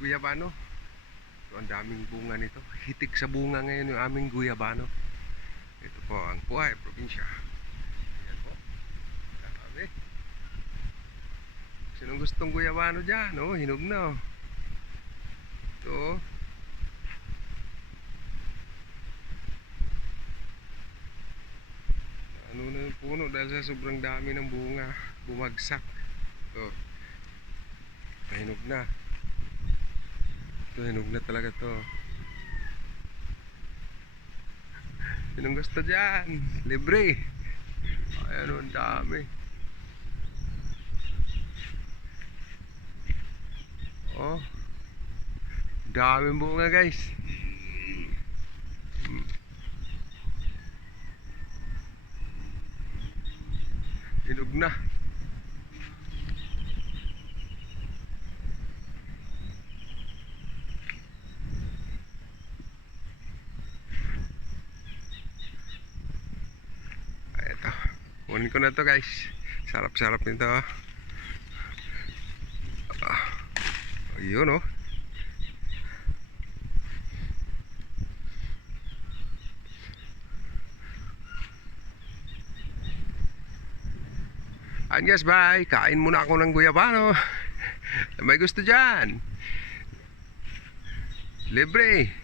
guyabano. So, ang daming bunga nito. Hitik sa bunga ngayon yung aming guyabano. Ito po ang Buhay Probinsya. Ayan po. Dami. Sinong gustong guyabano dyan? Oh, hinog na. Ito. Ano na yung puno dahil sa sobrang dami ng bunga. Bumagsak. Ito. Hinog na. Ito, hinog na talaga to. Sinong gusto dyan? Libre. Ayan o, ang dami. Oh, daming bunga guys. Hinog na. Ito, kunin ko na to guys. Sarap-sarap nito. Ayun oh. Ayan guys, bye. Kain muna ako ng guyabano. May gusto dyan? Libre.